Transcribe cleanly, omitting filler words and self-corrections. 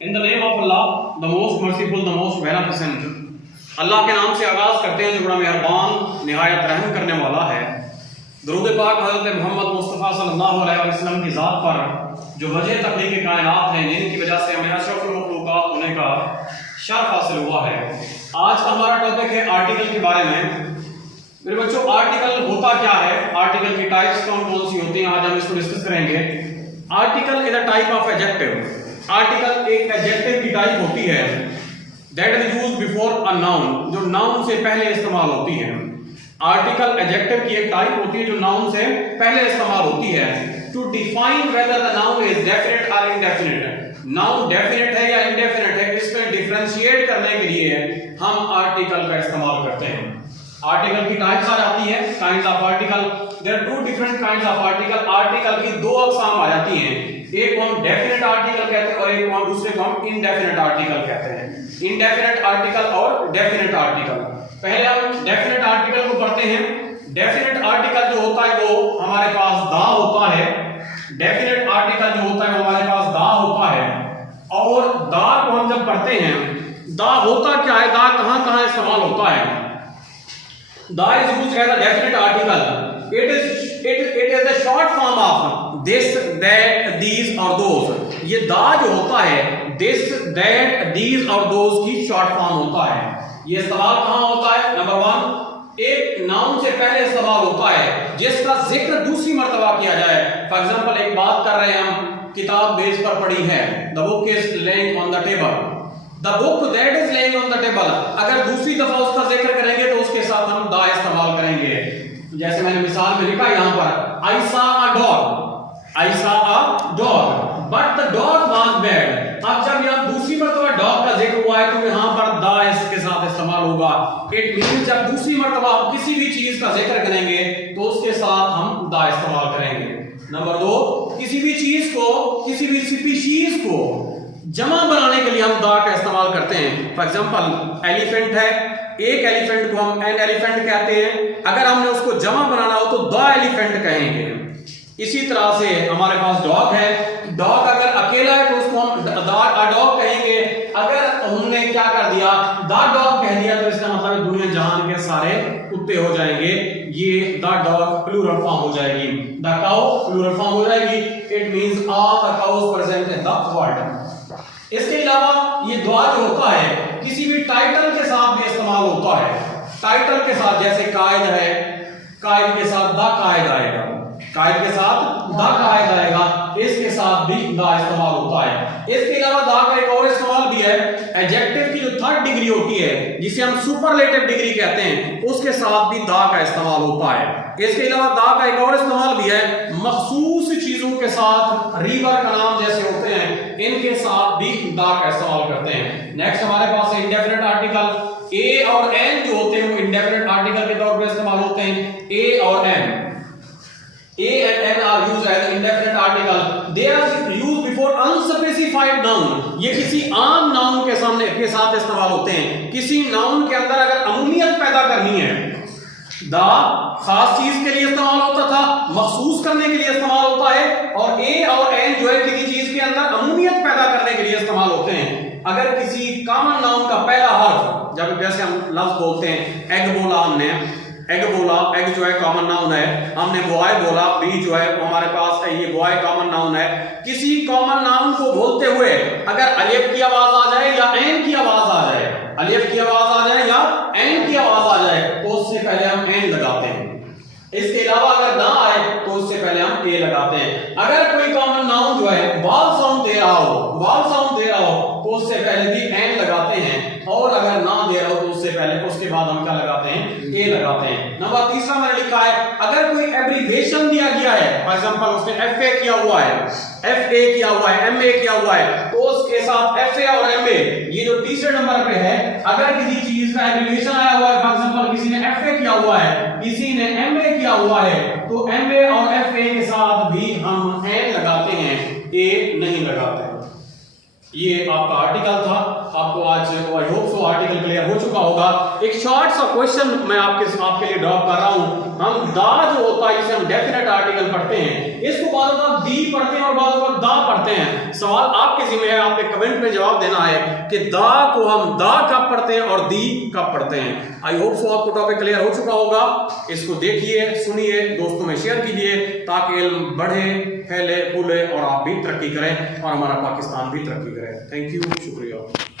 In the name of Allah the most merciful the most beneficent. Allah के नाम से आगाज करते हैं जो बड़ा मेहरबान निहायत रहम करने वाला है। दरूद पाक हज़रत मोहम्मद मुस्तफ़ा सल्लल्लाहु अलैहि वसल्लम की ज़ात पर जो वजह तख्लीक़ कायनात हैं, जिनकी वजह से हमें अशरफुल मखलूक़ात होने का शर्फ हासिल हुआ है। आज हमारा टॉपिक है आर्टिकल के बारे में। मेरे बच्चों, आर्टिकल होता क्या है, आर्टिकल की टाइप्स कौन कौन सी होती हैं, आज हम इसको डिस्कस करेंगे। Article is a type of adjective. Article एक एडजेक्टिव की टाइप होती है that is used before a noun, जो नाउन से पहले इस्तेमाल होती है। आर्टिकल एडजेक्टिव की एक टाइप होती है जो नाउन से पहले इस्तेमाल होती है to define whether the noun is definite और इनडेफिनेट। नाउन डेफिनेट है या इनडेफिनेट है, इसमें डिफरेंशिएट करने के लिए हम आर्टिकल का इस्तेमाल करते हैं। आर्टिकल की टाइप्स आ जाती है, kinds of article. There are two different kinds of article. Article की दो अक़साम आ जाती हैं, एक को हम डेफिनेट आर्टिकल कहते हैं और एक को हम दूसरे को हम इनडेफिनेट आर्टिकल कहते हैं। इनडेफिनेट आर्टिकल और डेफिनेट आर्टिकल। पहले हम डेफिनेट आर्टिकल को पढ़ते हैं। डेफिनेट आर्टिकल जो होता है वो हमारे पास दा होता है। डेफिनेट आर्टिकल जो होता है वो हमारे पास दा होता है। और दा को हम जब पढ़ते हैं, दा होता क्या है, दा कहां-कहां इस्तेमाल होता है। दा is used as a definite article. It is the short form of this, that, these or those. ये दा जो होता है this, that, these और those की शॉर्ट फॉर्म होता है। ये इस्तेमाल कहाँ होता है? नंबर वन, एक नाउन से पहले इस्तेमाल होता है जिसका जिक्र दूसरी मर्तबा किया जाए। फॉर एग्जाम्पल, एक बात कर रहे हैं हम, किताब मेज पर पड़ी है, the book is laying on the table. The book that is laying on the table, अगर दूसरी दफा उसका जिक्र करेंगे तो उसके साथ हम दा इस्तेमाल करेंगे। जैसे मैंने मिसाल में लिखा यहाँ पर, I saw a dog, I saw a dog, but the dog was bad। अब जब यहाँ दूसरी मर्तबा डॉग का जिक्र हुआ है तो यहाँ पर दा इसके साथ इस्तेमाल होगा। इट मींस जब दूसरी मर्तबा हम किसी भी चीज का जिक्र करेंगे तो उसके साथ हम दा इस्तेमाल करेंगे। नंबर दो, किसी भी चीज को, किसी भी स्पीशीज को जमा बनाने के लिए हम दा का इस्तेमाल करते हैं। फॉर एग्जाम्पल, एलिफेंट है, एक एलिफेंट को हम एन एलिफेंट कहते हैं। अगर हमने उसको जमा बनाना हो तो द एलिफेंट कहेंगे। इसी तरह से हमारे पास डॉग है, डॉग अगर अकेला है तो उसको हम द डॉग कहेंगे। अगर हमने क्या कर दिया, द डॉग कह दिया तो इसका मतलब दुनिया जहान के सारे कुत्ते हो जाएंगे। ये द डॉग प्लूरल फॉर्म हो जाएगी, द काउ प्लूरल फॉर्म हो जाएगी। It means all the cows present in the world. इसके अलावा ये दुआ जो होता है किसी भी टाइटल के साथ भी इस्तेमाल होता है। टाइटल के साथ, जैसे कायद है, कायद के साथ दा कायद आएगा, कायद के साथ दा कायद आएगा, इसके साथ भी दा इस्तेमाल होता है। इसके अलावा दा का एक और इस्तेमाल भी है, एडजेक्टिव की जो थर्ड डिग्री होती है जिसे हम सुपरलेटिव डिग्री कहते हैं, उसके साथ भी दा का इस्तेमाल होता है। इसके अलावा दा का एक और इस्तेमाल भी है मखसूस चीजों के साथ, रिवर का नाम जैसे होते हैं, इनके साथ भी दा का इस्तेमाल करते हैं। नेक्स्ट हमारे पास है इंडेफिनेट आर्टिकल। ए और एन जो होते हैं वो इंडेफिनेट आर्टिकल के तौर पर इस्तेमाल होते हैं। ए और N, A and N are used as indefinite article. They are used before unspecified noun. ये किसी आम नाउन के सामने के साथ इस्तेमाल होते हैं। किसी नाउन के अंदर अगर अमूमियत पैदा करनी है, दा खास चीज के लिए इस्तेमाल होता था, मखसूस करने के लिए इस्तेमाल होता है, और ए और एन जो है किसी चीज के अंदर अमूमियत पैदा करने के लिए इस्तेमाल होते हैं। अगर किसी कॉमन नाउन का पहला हर्फ, जब जैसे हम लफ्ज बोलते हैं, एग बोला हमने, एग बोला, एग जो है कॉमन नाउन है, हमने बॉय बोला, बी जो है हमारे पास है, ये बॉय कॉमन नाउन है। किसी कॉमन नाउन को बोलते हुए अगर अलिफ की आवाज आ जाए या एन की आवाज आ जाए, अलिफ की आवाज आ जाए या एन की आवाज आ जाए तो उससे पहले हम एन लगाते हैं। इसके अलावा अगर ना आए तो उससे पहले हम ए लगाते हैं। अगर कोई कॉमन नाउन जो है वाल साउंड दे रहा हो, वाल साउंड दे रहा हो तो उससे पहले भी एन लगाते हैं, और अगर ना दे रहा हो तो उससे पहले, उसके बाद हम क्या लगाते हैं, ए लगाते हैं। नंबर तीसरा मैंने लिखा है, अगर कोई एब्रिविएशन दिया गया है, फॉर एग्जांपल उसने एफ ए किया हुआ है, एफ ए किया हुआ है, एम ए किया हुआ है, तो उसके साथ एफ ए और एम ए, ये जो तीसरे नंबर पे है, अगर किसी चीज का एब्रिविएशन आया हुआ है, फॉर एग्जांपल किसी ने एफ ए किया हुआ है, किसी ने एम ए किया हुआ है, तो एम ए और एफ ए के साथ भी हम एन लगाते हैं, ए नहीं लगाते। ये आपका आर्टिकल था। आपको आज I hope so article clear हो चुका होगा। एक शॉर्ट सा क्वेश्चन मैं आपके लिए ड्रॉप कर रहा हूं। हम दा जो होता है, इसे हम डेफिनेट आर्टिकल पढ़ते हैं, इसको बाद में दी पढ़ते हैं और बाद में दा पढ़ते हैं। सवाल आपके जिम्मे है, आपने कमेंट में जवाब देना है कि दा को हम दा कब पढ़ते हैं और दी कब पढ़ते हैं। आई होप सो आपको टॉपिक क्लियर हो चुका होगा। इसको देखिए, सुनिए, दोस्तों में शेयर कीजिए ताकि इल्म बढ़े, फैले, फूले और आप भी तरक्की करें और हमारा पाकिस्तान भी तरक्की करे। थैंक यू, शुक्रिया।